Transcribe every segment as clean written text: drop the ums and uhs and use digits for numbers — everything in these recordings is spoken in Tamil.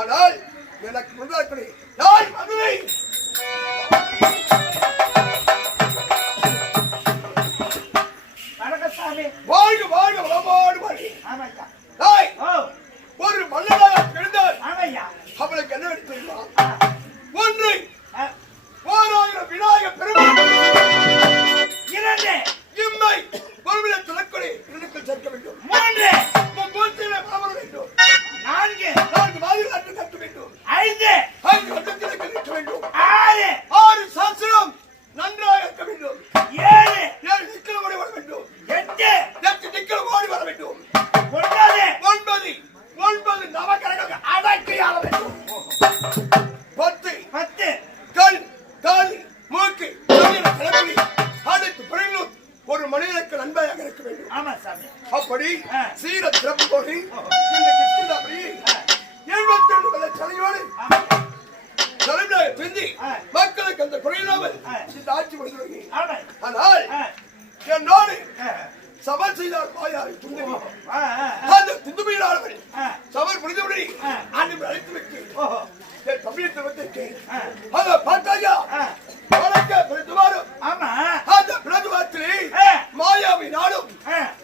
ஆனால் எனக்கு முன்னாடி நான் மதுரை வாழ்க வாழ்க வளமாடு வாடி. ஒரு மன்னனாக பிறந்தால் அவளுக்கு என்ன தெரியுமா? ஒன்று ஓராயிரம் விநாயக பெருமாள், இரண்டு இம்மை பொறுமையை சொல்லக்கூடிய இரண்டுக்குள் சேர்க்க வேண்டும், மூன்று மூர்த்தியிலே மாமரம் வேண்டும், நான்கு வாதில் கட்ட வேண்டும், ஐந்து வட்டத்திலே கட்ட வேண்டும், ஆறு சாஸ்திரம் நன்றாக இருக்க வேண்டும், ஏழு நிக்கல் ஓடி வர வேண்டும், எட்டு நிக்கல் ஓடி வர வேண்டும், ஒன்பது நவக்கிரக அடக்கி ஆள வேண்டும், 10 கண் காது மூக்கு அடுத்து பிறகு ஒரு மனிதனுக்கு நன்மையாக இருக்க வேண்டும். அப்படி சீர சிறப்பு போகி மக்களுக்கு அந்த குறையில்லாமல் இந்த ஆட்சி முடிந்து. ஆனால் என்னோடு சபர் செய்தார் மாயாவை துந்துமி, அந்த துந்துமையிலானவன் சபர் முடிந்தபடி ஆண்டு அழைத்து விட்டு என் தமிழகத்திற்கு அதை பார்த்தாயா வழக்க பிரதுவாரம் அந்த பிரதுவாரத்திலே மாயாவை நானும்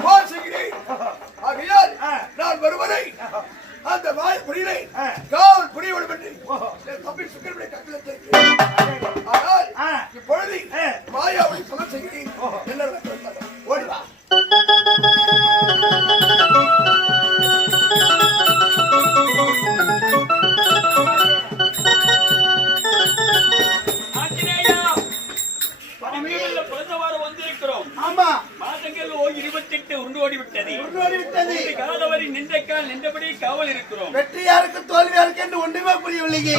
வாசிக்கிறேன். ஆகையால் நான் வருவதை அந்த மாய புரியலை காவல் புரிய வேண்டும் என்று என் தம்பி சுக்கரனுடைய கட்டளத்திற்கு. ஆனால் இப்பொழுது மாயாவை சொல்ல செய்கிறேன். என்ன ஓடிவா வெற்றியாருக்கு தோல்வியாருக்கு என்று ஒன்றுமே புரியவில்லையே.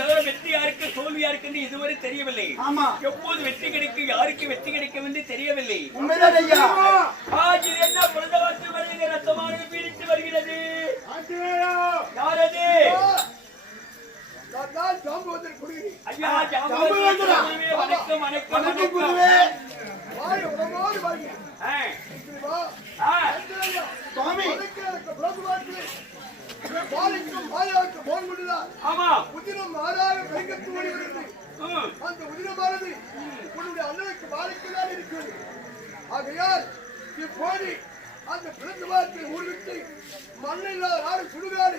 தவிர வெற்றியாருக்கு தோல்வியாருக்கு என்று இதுவரை தெரியவில்லை. எப்போது வெற்றி கிடைக்கும் யாருக்கு வெற்றி கிடைக்கும் என்று தெரியவில்லை. உண்மைதான் ஐயா. என்ன புரதவாசி வருகிற ரத்தமானது பீடித்து வருகிறது. யாரது? ஐயா வணக்கம் வணக்கம் குருவே. அந்த உதிரமானது உன்னுடைய அண்ணனுக்கு பாதிக்கதான் இருக்கிறது. ஆகையால் இப்போது அந்த பிறந்த வாரத்தை ஊர்விட்டு மண்ணில்லாத நாடு சுடுகாடு.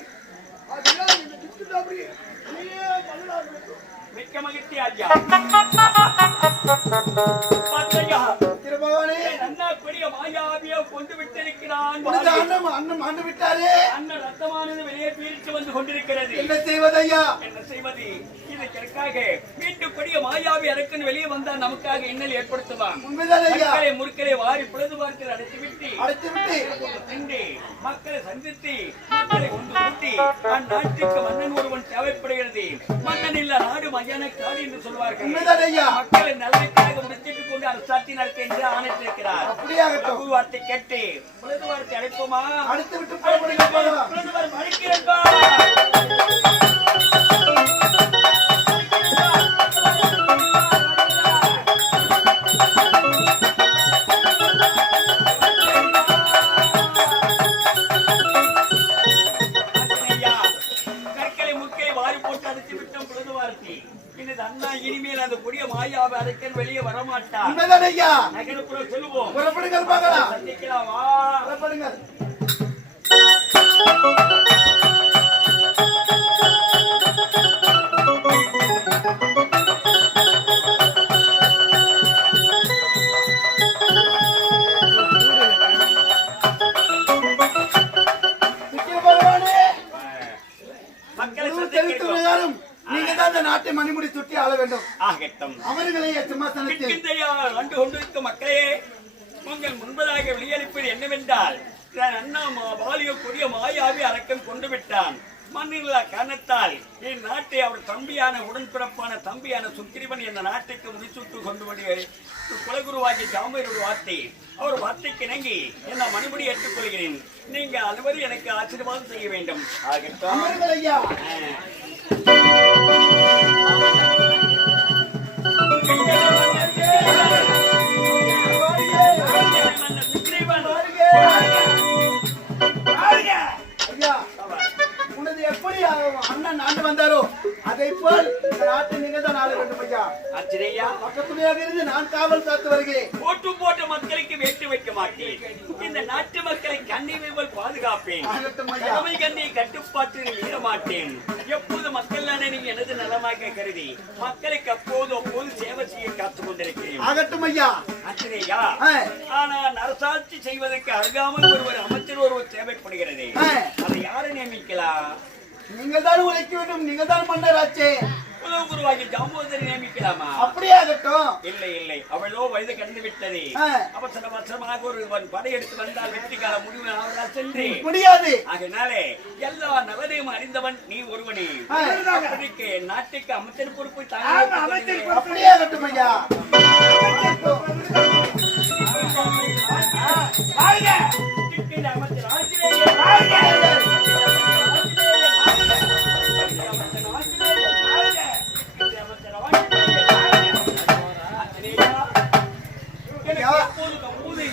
ஆகையால் இந்த கிருஷ்ணாபுரியை நீயே மண்ணாக வேண்டும். மிக்க மகிழ்ச்சி ஐயா. மாயாவியை கொண்டு விட்டிருக்கிறான். அண்ணன் ரத்தமானது வெளியே பீரிட்டு வந்து கொண்டிருக்கிறது. என்ன செய்வது ஐயா? என்ன செய்வது? இதற்காக மீண்டும் கொடிய கொடிய மாயாவி அரக்கன் வெளியே வந்தால் நமக்காக இன்னல் ஏற்படுத்துவான். உண்மைதான் ஐயா. மக்களை முற்களை வாரி பொழுது பார்த்து அடைத்துவிட்டு திண்டி மக்களை சந்தித்து மக்களை ஒன்று கூட்டி அந்நாட்டுக்கு மன்னன் ஒருவன் தேவைப்படுகிறது. மன்னன் இல்ல நாடு மயான காடு என்று சொல்வார்கள். உண்மைதான் ஐயா. மக்களை நலனுக்காக முடித்துக் கொண்டு அரசாட்சி நடத்த என்று ஆணைத்திருக்கிறார். அப்படியாகட்டும். பொழுது வார்த்தை கேட்டு பொழுது வார்த்தை அழைப்போமா? அடைத்துவிட்டு புறப்படுங்கள் போகலாம். பொழுது வார்த்தை அழைக்கிறேன்பா. இனிமேல் அந்த கொடிய மாயாவை அரக்கன் வெளியே வரமாட்டார். நகரப்புறம் செல்வோம். புறப்படுங்கள் போகலாம். சந்திக்கலாமா? புறப்படுங்கள். மக்களை சந்திக்கிறோம். நீங்க தான் இந்த நாட்டை மணிமுடி சுற்றி ஆள வேண்டும். ஆகட்டும். அவர்களை சிம்மாசனத்தில் ஆண்டு கொண்டிருக்கும் மக்களே, உங்கள் முன்பதாக வெளியளிப்பது என்னவென்றால், அண்ணா பாலிய கொடிய மாயாவி அரக்கன் கொண்டு விட்டான். மண்ணில்லா காரணத்தால் என் நாட்டை அவர் தம்பியான உடன்பிறப்பான தம்பியான சுக்கிரவன் என்ற நாட்டுக்கு முடிசூட்டு கொண்டு வந்து குலகுருவாகி ஜாம்பையோட வார்த்தை அவர் வார்த்தைக்கு இணங்கி என்ன மணிமுடி ஏற்றுக்கொள்கிறேன். நீங்க அனைவரும் எனக்கு ஆசீர்வாதம் செய்ய வேண்டும். ஆகட்டும். உனது எப்படி அண்ணன் ஆண்டு வந்தாரோ அதை போல் இந்த நாட்டை நீங்கள் தான் ஆள வேண்டும் ஐயா. ஆச்சரியா, பக்கத்துணையாக இருந்து நான் காவல் காத்து வருகிறேன். போட்ட மக்களுக்கு வேட்டு வைக்க மாட்டேன். இந்த நாட்டு மக்களை கண்ணீர் போல் பாதுகாப்பேன். கடமை கண்ணியை கட்டுப்பாட்டில் மீற மாட்டேன். எப்போது மக்கள் நீங்க எனது நலமாக கருதி மக்களுக்கு அப்போது சேவை செய்ய காத்துக் கொண்டிருக்கிறேன். ஆகட்டும் ஐயா. ஆச்சரியா, ஆனா அரசாட்சி செய்வதற்கு அருகாமல் ஒருவர் அமைச்சர் ஒருவர் தேவைப்படுகிறது. அதை யாரை நியமிக்கலாம்? நீங்கள் தான் உழைக்க வேண்டும். நீங்கள் தான் மன்னர் ஆச்சே. குலகுருவாகி ஜாம்பூதரை நியமிக்கலாமா? அப்படியாகட்டும். இல்லை அவளோ வயது கடந்து விட்டது. அவசரமாக ஒரு படையெடுத்து வந்தால் வெற்றி கால முடிவு அவரால் சென்று முடியாது. ஆகையினாலே எல்லா நலனையும் அறிந்தவன் நீ ஒருவனே. நாட்டுக்கு அமைச்சர் பொறுப்பு அப்படியாகட்டும் ஐயா. அமைச்சர் ஆசிரியர்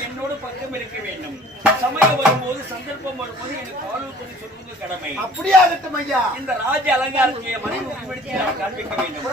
என்னோடு பக்கம் இருக்க வேண்டும். சமயம் வரும்போது சந்தர்ப்பம் வரும்போது எனக்கு ஆலோசனை சொல்வது கடமை. அப்படியாகட்டும் ஐயா. இந்த ராஜ அலங்காரத்தை மனைவி காண்பிக்க வேண்டும்.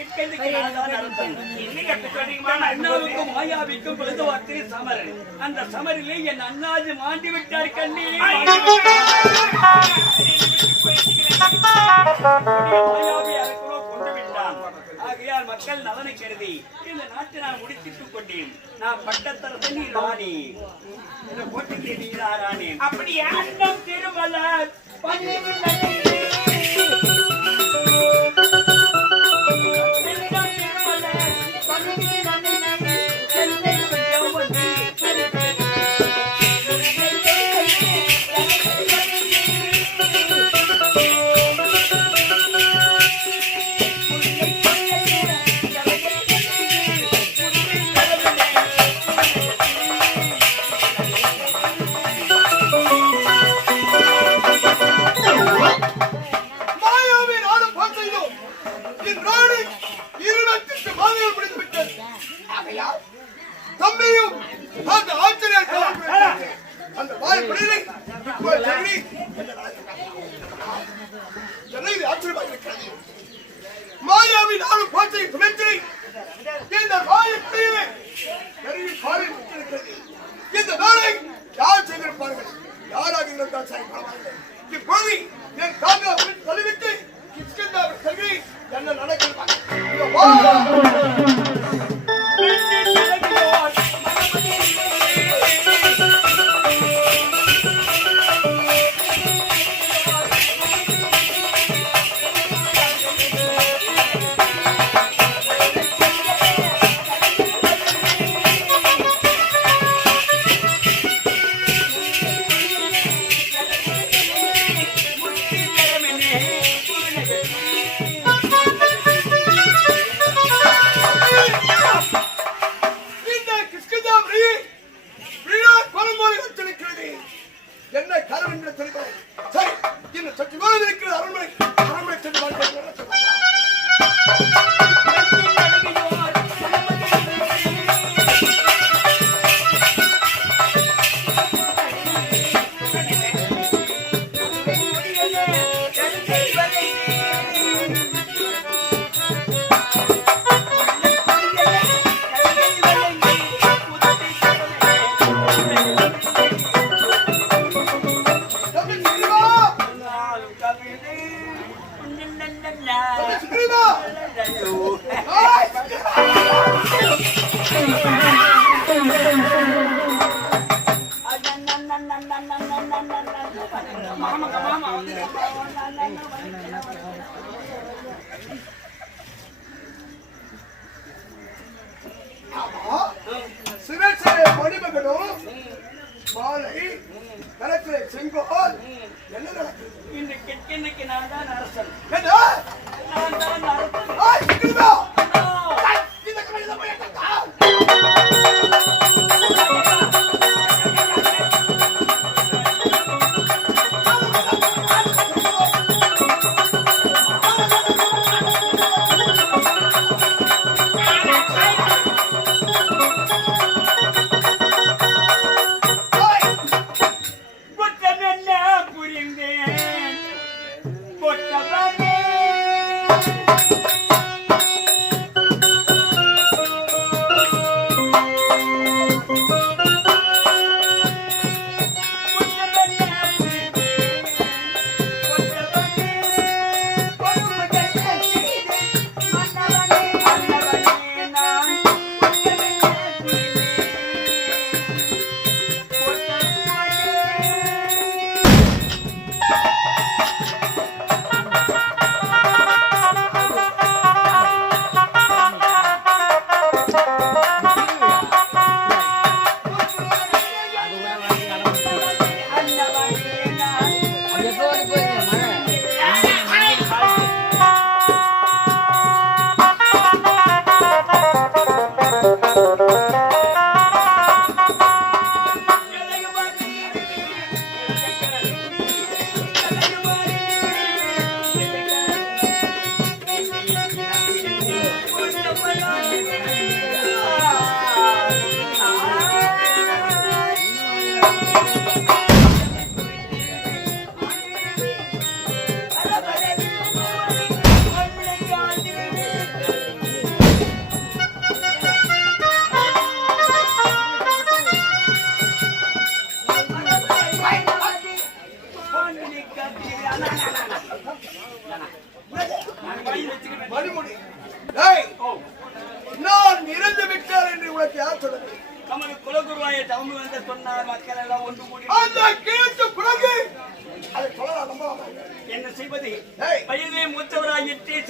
கிட்கேந்துக்கு நான் தான் அரசன். அண்ணாவுக்கும் மாயாவிக்கும் பொழுது வார்த்தை சமர். அந்த சமரிலே என் அண்ணாஜி மாண்டி விட்டார் கண்ணே. மாயாவி அரக்கனோ கொண்டு விட்டான். ஆகையால் மக்கள் நலனை கருதி இந்த நாட்டை நான் முடித்துக் கொண்டேன். நான் பட்டத்தரசன் ராணி இந்த கோட்டைக்கு நீரானே. அப்படி அண்ணம் திருமலர் தம்பியும் அந்த ஆச்சரியர் அந்த வாய் பிடிலை ஆச்சரியமாக இருக்கிறது. மாயாவின் ஆளும் பாச்சை சுமற்றி இந்த வாயை பிடிலை இருக்கிறது. இந்த வேலை யார் செய்திருப்பார்கள்? யாராக இருந்தால் செயல்படுவார்கள். இப்போது என் தாங்க தள்ளிவிட்டு கிஷ்கிந்தாவின் செல்வி என்ன நடக்கிறார்கள்? என்ன காரணம் என்று தெரிவிப்பார். சரி, இன்னும் சற்று தூரம் இருக்கிற அரண்மனை சென்று வாழ்க்கை சிவசேன மணிமகனும் மாலை கலக்கிற செங்கோல் என்ன நடக்குது? இந்த கிட்கேந்துக்கு நான் தான் அரசன். என்ன? நான் தான் அரசன். இந்த கடையில போய்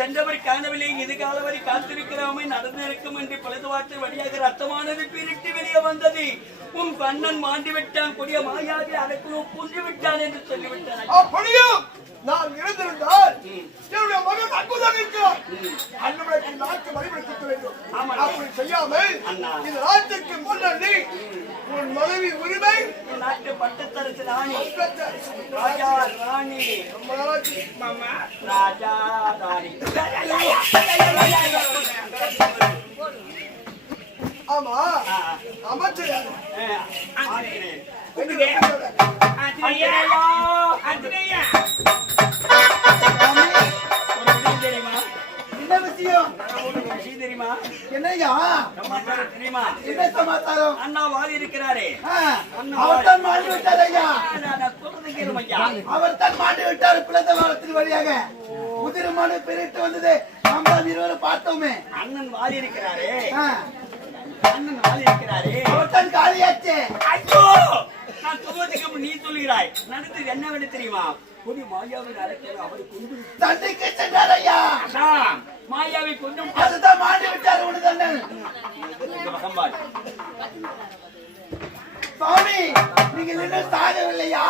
சென்றவர் காணவில்லை இது காலவரை காத்திருக்கிறாமை நடந்திருக்கும் என்று பலது வார்த்தை வழியாக ரத்தமானது பிரிட்டு வெளியே வந்தது. உன் கண்ணன் மாண்டி விட்டான், கொடிய மாயாவி அடக்குழு புரிஞ்சு விட்டான் என்று சொல்லிவிட்டான். அப்படியும் நான் இருந்திருந்தால் என்னுடைய மகன் அற்புதம் இருக்கிறார். அண்ணனுக்கு நாட்டு வழிபடுத்த வேண்டும். அப்படி செய்யாமல் இந்த நாட்டுக்கு முன்னணி உன் மனைவி உரிமை நாட்டு பட்டத்தரசு ராணி ராஜா ராணி மாமா ராஜா ராணி. ஆமா அமைச்சர் என்ன விஷயம் தெரியுமா? என்னையா தெரியுமா? என்ன சமாச்சாரம்? அண்ணா வாழி இருக்கிறாரே, அவர் தான் மாட்டி விட்டார் ஐயா. சொல்றது கேளும் ஐயா. அவர் தான் மாட்டி விட்டார். பிளந்த வாரத்தின் வழியாக உதிரமான பிரிட்டு வந்தது. நாம் தான் இருவரும் பார்த்தோமே. அண்ணன் வாழி இருக்கிறாரே, அண்ணன் வாழி இருக்கிறாரே, அவர் தான் காலியாச்சு. ஐயோ நான் சொல்வதற்கு நீ சொல்கிறாய். நடந்தது என்னவென்று தெரியுமா? கொடி மாயாவை அழைக்க அவரை கொண்டு தந்தைக்கு சென்றார் ஐயா. மாயாவை கொண்டு அதுதான் மாட்டி விட்டார் உனதண்ணன். சுவாமி நீங்கள் இன்னும் சாகவில்லையா?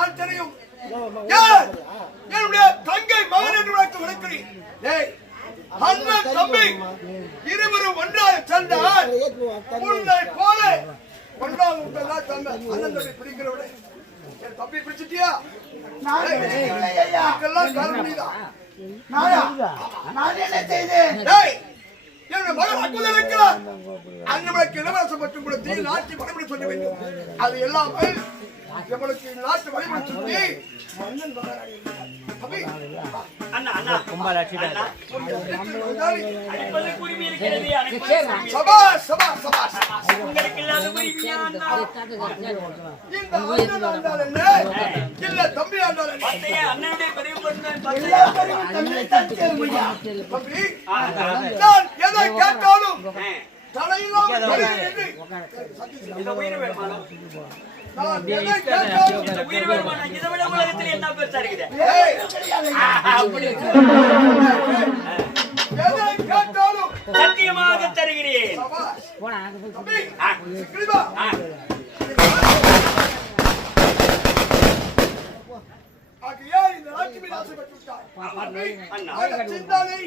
ஆச்சரியம் என்னுடைய தங்கை மகன் என்று உனக்கு விளக்கிறேன். அண்ணன் தம்பி இருவரும் ஒன்றாக சென்றால் உன்னை போல ஒன்றாக உண்டெல்லாம் தந்த அண்ணன் தம்பி பிடிக்கிறவனே என் தம்பி பிடிச்சிட்டியா? நான் பிடிக்கவில்லை ஐயா. இதுக்கெல்லாம் காரணம் நீதான். நானா? நான் என்ன செய்தேன்? என்னுடைய மகன் அற்புதம் இருக்கிறார். அண்ணனுக்கு இளவரசம் மற்றும் கூட தீ நாட்டி வழிபட சொல்ல வேண்டும். அது எல்லாமல் நம்மளுக்கு நாட்டு வழிபட சொல்லி மன்னன் தம்பி அண்ணா அண்ணா அடிப்பதற்கு உரிமை இருக்கிறது. சபாஷ் சபாஷ் சபாஷ். உங்களுக்கு இல்லாத உரிமையா அண்ணா? இந்த அண்ணன் ஆண்டால் என்ன? இல்ல தம்பி ஆண்டால் என்ன? பத்தையே அண்ணனுடைய பெரிய பொண்ணு எல்லா பேரும் தன்னை தான் சேரும் ஐயா. தம்பி நான் எதை கேட்டாலும் தலையில்லாமல் என்று இந்த உயிர் வேணுமானோ? நான் எதை கேட்டாலும் இந்த உயிர் வேணுமானோ? இதை விட உலகத்தில் என்ன பெருசா இருக்குது? அப்படி எதை கேட்டாலும் சத்தியமாக தருகிறேன். சபாஷ். தம்பி கிளிபா ஆகையா இந்த நாட்டு மீது ஆசைப்பட்டு விட்டார். அண்ணா அந்த சிந்தனை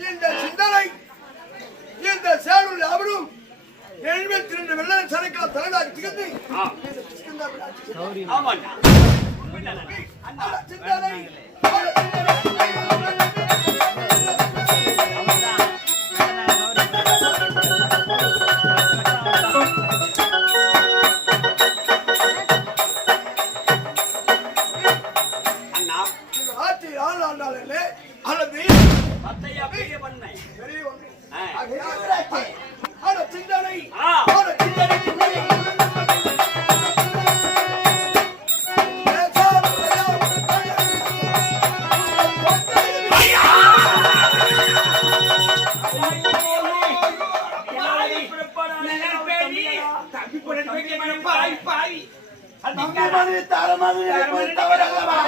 இந்த சிந்தனை இந்த சேனல் அவரும் எழுபத்தி 2 வெள்ளம் சரக்கால தலைதாக திகழ்ந்து ஆமாண்ணா அந்த சிந்தனை அண்ணா இந்த ஆட்சி ஆண்டால் என்ன அல்லது பத்தையா பெரிய பண்ணை பெரிய ஒன்று ஆ. ஆகையால் அந்த சிந்தனை ஆ. அந்த சிந்தனை தம்பி மனைவி தாரமாக இருப்பது தவறல்லவா?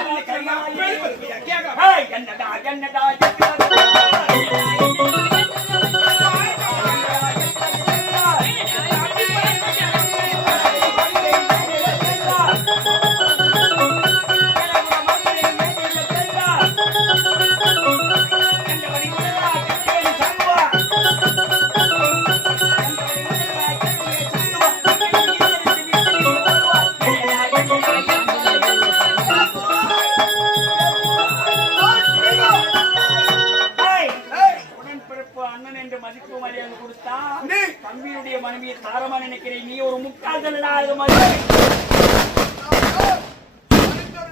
அண்ணன் என்று மதிப்பு மரியாதை கொடுத்தா நீ தம்பியுடைய மனைவியை தாரமா நினைக்கிறேன். நீ ஒரு முக்கால் தள்ளடாத மாதிரி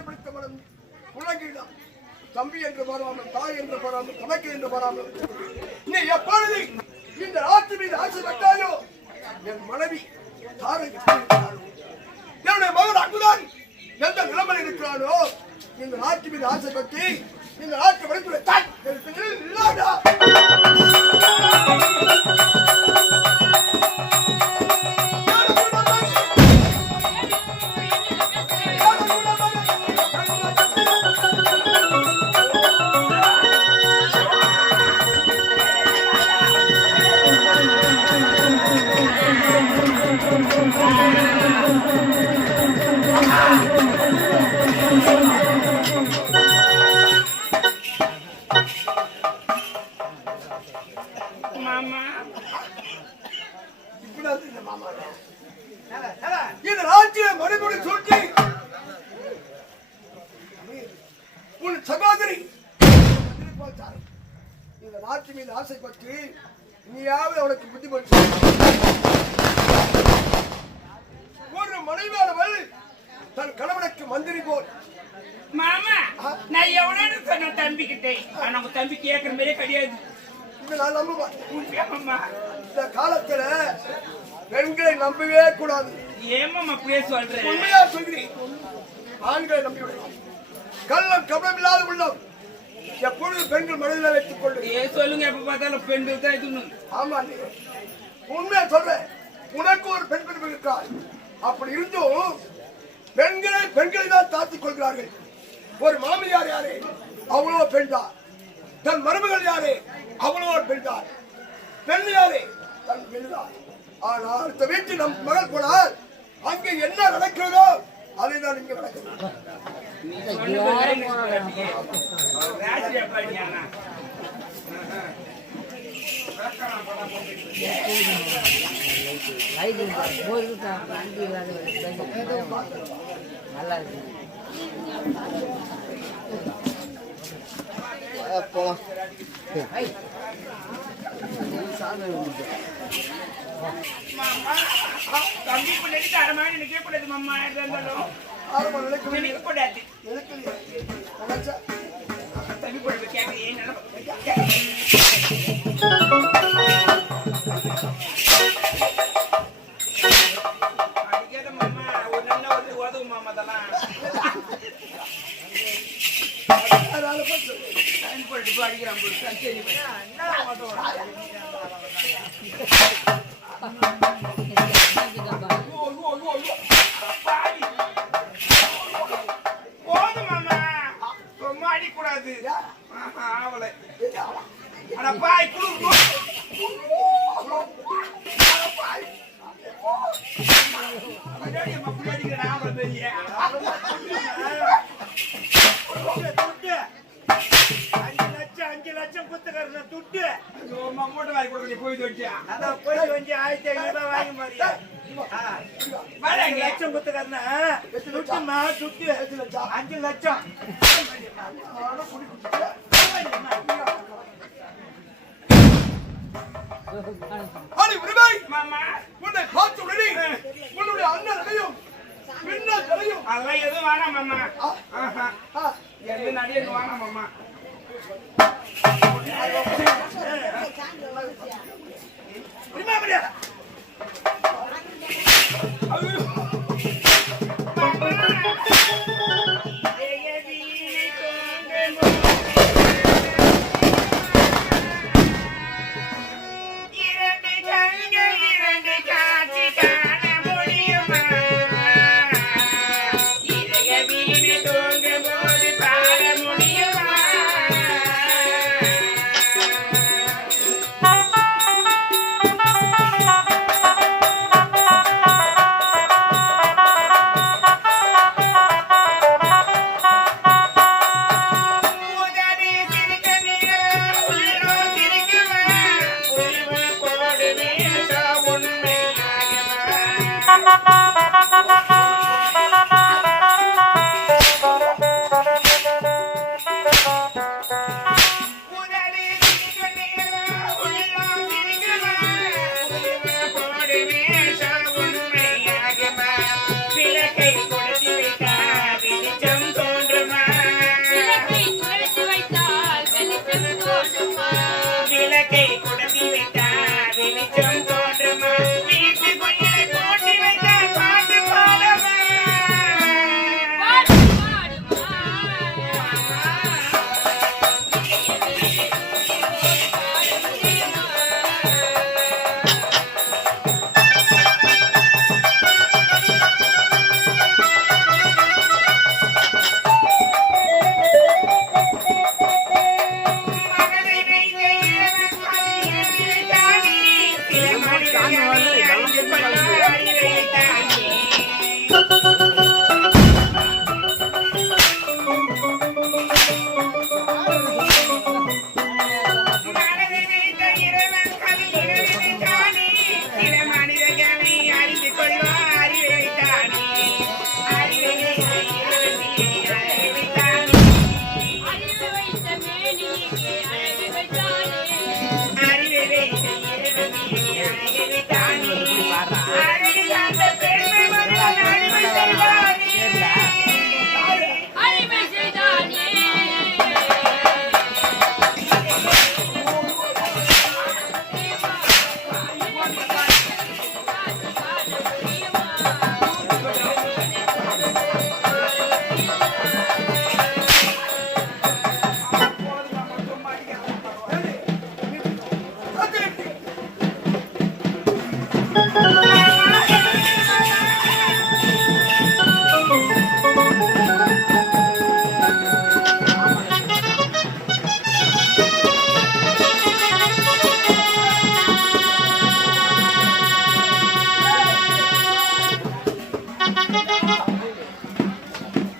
பிடித்தவனும் உலகிடம் தம்பி என்று பாராமல், தாய் என்று பாராமல், தமக்கு என்று பாராமல் நீ எப்பொழுது இந்த நாட்டு மீது ஆசை வைத்தாயோ என் மனைவி தாரை என்னுடைய மகன் அங்குதான் எந்த நிலைமையில் இருக்கிறானோ இந்த நாட்டு மீது ஆசை பற்றி இந்த நாட்டு வழித்துறை தாய் இல்லாடா. இந்த நாட்டிய மணிமொழி சுற்றி உன் சகோதரி இந்த நாட்டு மீது ஆசைப்பட்டு நீயாவது அவனுக்கு புத்திமொழி ஒரு மனைவியானவள் தன் கணவனுக்கு மந்திரி போல். மாமா நான் எவனு சொன்ன தம்பிக்கிட்டே நம்ம தம்பி கேட்கிற மாதிரியே கிடையாது. இதை நான் நம்ப மாட்டேன். இந்த காலத்துல பெண்களை நம்பவே கூடாது. ஏமா அப்படியே சொல்றேன்? உண்மையா சொல்கிறேன். ஆண்களை நம்பி விடலாம். கள்ளம் கபடம் இல்லாத உள்ளம் எப்பொழுது பெண்கள் மனதில் வைத்துக் கொண்டு சொல்லுங்க. எப்ப பார்த்தாலும் பெண்கள் தான் இது. ஆமா உண்மையா சொல்றேன். உனக்கு ஒரு பெண் பிரிவு இருக்காள். அப்படி இருந்தும் பெண்களை தான் தாத்திக் கொள்கிறார்கள். ஒரு மாமியார் யாரு? அவ்வளோ பெண் தான். தன் மருமகள் யாரு? அவ்வளோ பெண் தான். பெண் யாரு? தன் பெண் தான். ஆனால் அடுத்த வீட்டில் நம் மகள் போனால் அங்கே என்ன நடக்கிறதோ அதைதான் இங்க நடக்குது. நல்லா இருக்கு. தம்பி பிள்ளைக்கு தரமா நினைக்கவே கூடாது. மாமா நினைக்க கூடாது. தம்பி பிள்ளை கேட்க மாமா ஒரு நல்ல வந்து உதவும் மாமா. அதெல்லாம் அடிக்கிறான். போதும் மாமா, ரொம்ப அடிக்கூடாது. ஆவலை பாய் துட்டு மூட்டை வாங்கி கொடுக்க போயிட்டு வச்சு போயிட்டு வந்து 1500 ரூபாய் வாங்கி மாதிரியா 5 லட்சம் குத்துக்காரனா துட்டுமா துட்டு 5 லட்சம் உன்னை பார்த்து உடனே உன்னுடைய அண்ணனையும் பின்னலையும் அதெல்லாம் எதுவும் வேணாம் மாமா. எது நடிகை வேணாம் மாமா.